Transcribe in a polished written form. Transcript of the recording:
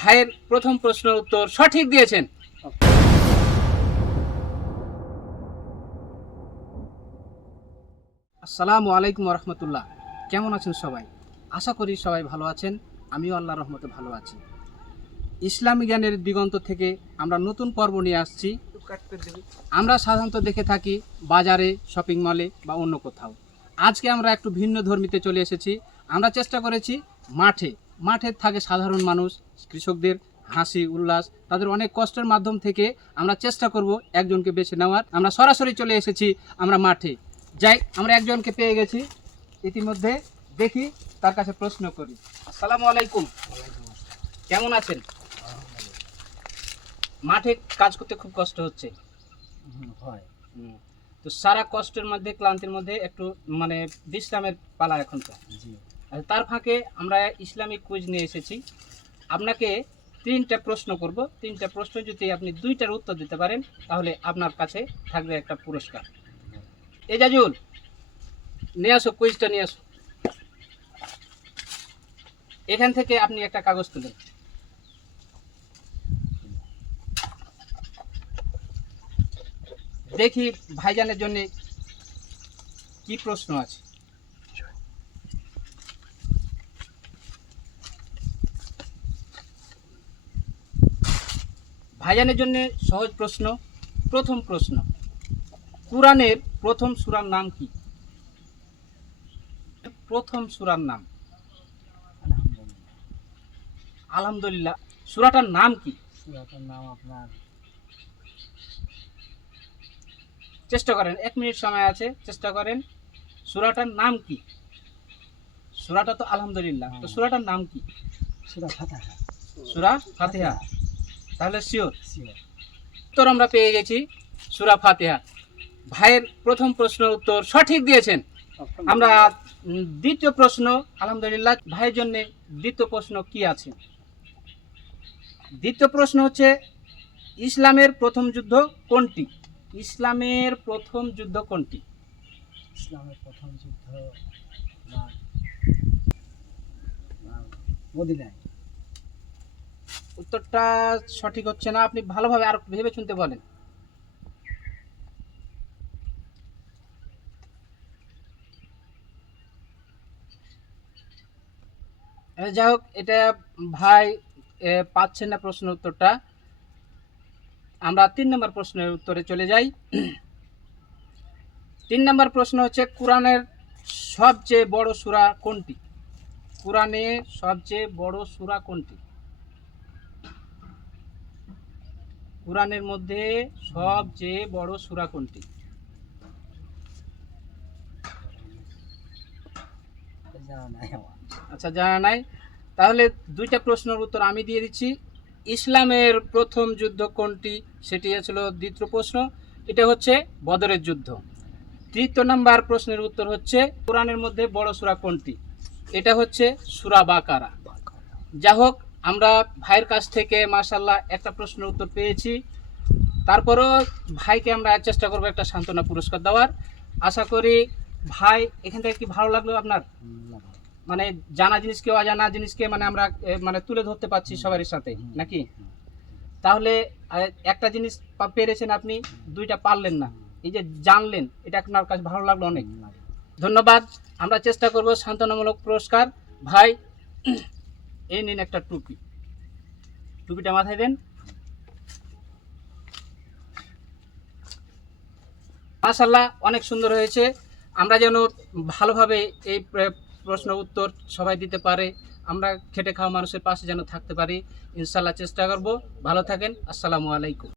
ভাইয়ের প্রথম প্রশ্নের উত্তর সঠিক দিয়েছেন। আসসালামু আলাইকুম রহমতুল্লাহ। কেমন আছেন সবাই? আশা করি সবাই ভালো আছেন। আমিও আল্লাহর রহমতে ভালো আছি। ইসলামী জ্ঞানের দিগন্ত থেকে আমরা নতুন পর্ব নিয়ে আসছি। আমরা সাধারণত দেখে থাকি বাজারে, শপিং মলে বা অন্য কোথাও। আজকে আমরা একটু ভিন্ন ধর্মীতে চলে এসেছি। আমরা চেষ্টা করেছি মাঠে থাকে সাধারণ মানুষ, কৃষকদের হাসি উল্লাস, তাদের অনেক কষ্টের মাধ্যম থেকে আমরা চেষ্টা করব একজনকে বেছে নেওয়ার। আমরা সরাসরি চলে এসেছি আমরা মাঠে। যাই, আমরা একজনকে পেয়ে গেছি ইতিমধ্যে। দেখি তার কাছে প্রশ্ন করি। আসসালামু আলাইকুম, কেমন আছেন? মাঠে কাজ করতে খুব কষ্ট হচ্ছে। তো সারা কষ্টের মধ্যে, ক্লান্তির মধ্যে একটু মানে বিশ্রামের পালা এখন তো। তার ফাঁকে আমরা ইসলামিক কুইজ নিয়ে এসেছি। আপনাকে 3টা প্রশ্ন করব। 3টা প্রশ্ন যদি আপনি 2টার উত্তর দিতে পারেন তাহলে আপনার কাছে থাকবে একটা পুরস্কার। এজাজুল, নিয়ে আসো কুইজটা, নিয়ে আসো। এখান থেকে আপনি একটা কাগজ তুলেন। দেখি ভাইজানের জন্য কি প্রশ্ন আছে। ভাইজানের জন্য সহজ প্রশ্ন। প্রথম প্রশ্ন, কুরআনের প্রথম সূরার নাম কি? প্রথম সূরার নাম আলহামদুলিল্লাহ। সূরাটার নাম কি? সূরাটার নাম আপনার, চেষ্টা করেন, 1 মিনিট সময় আছে, চেষ্টা করেন। সূরাটার নাম কি? সূরাটা তো আলহামদুলিল্লাহ, তো সূরাটার নাম কি? সূরা ফাতিহা। সূরা ফাতিহা। তাহলে শিওর? উত্তর আমরা পেয়ে গেছি, সূরা ফাতিহা। ভাইয়ের প্রথম প্রশ্নের উত্তর সঠিক দিয়েছেন। আমরা দ্বিতীয় প্রশ্ন, আলহামদুলিল্লাহ। ভাইয়ের জন্য দ্বিতীয় প্রশ্ন কি আছে? দ্বিতীয় প্রশ্ন হচ্ছে, ইসলামের প্রথম যুদ্ধ কোনটি? ইসলামের প্রথম যুদ্ধ কোনটি? ইসলামের প্রথম যুদ্ধ মদিনায়। উত্তরটা সঠিক হচ্ছে না, আপনি ভালোভাবে আর ভেবে শুনতে বলেন। যাই হোক, এটা ভাই পাচ্ছেন না প্রশ্ন উত্তরটা। আমরা 3 নম্বর প্রশ্নের উত্তরে চলে যাই। 3 নম্বর প্রশ্ন হচ্ছে, কোরআনের সবচেয়ে বড় সূরা কোনটি? কোরআনের সবচেয়ে বড় সূরা কোনটি? কোরআনের মধ্যে সবচেয়ে বড় সূরা কোনটি? জানা নাই আমার। আচ্ছা, জানা নাই। তাহলে 2টা প্রশ্নের উত্তর আমি দিয়ে দিচ্ছি। ইসলামের প্রথম যুদ্ধ কোনটি, সেটি ছিল দ্বিতীয় প্রশ্ন। এটা হচ্ছে বদরের যুদ্ধ। 3 নম্বর প্রশ্নের উত্তর হচ্ছে, কোরআনের মধ্যে বড় সূরা কোনটি? এটা হচ্ছে সূরা বাকারা। যা হোক, আমরা ভাইয়ের কাছ থেকে মাশাআল্লাহ একটা প্রশ্নের উত্তর পেয়েছি। তারপরও ভাইকে আমরা চেষ্টা করবো একটা সান্ত্বনা পুরস্কার দেওয়ার। আশা করি ভাই, এখান থেকে কি ভালো লাগলো আপনার? মানে জানা জিনিসকে, অজানা জিনিসকে মানে আমরা মানে তুলে ধরতে পারছি সবার সাথে, নাকি? তাহলে একটা জিনিস পেরেছেন আপনি, 2টা পারলেন না। এই যে জানলেন, এটা আপনার কাছে ভালো লাগলো অনেক। ধন্যবাদ। আমরা চেষ্টা করব সান্ত্বনামূলক পুরস্কার। ভাই, এই নিন একটা টুপি। টুপিটা মাথায় দেন। মাশাআল্লাহ, অনেক সুন্দর হয়েছে। আমরা যেন ভালোভাবে এই প্রশ্ন উত্তর সবাই দিতে পারে, আমরা খেটে খাওয়া মানুষের পাশে যেন থাকতে পারি, ইনশাআল্লাহ চেষ্টা করব। ভালো থাকেন। আসসালামু আলাইকুম।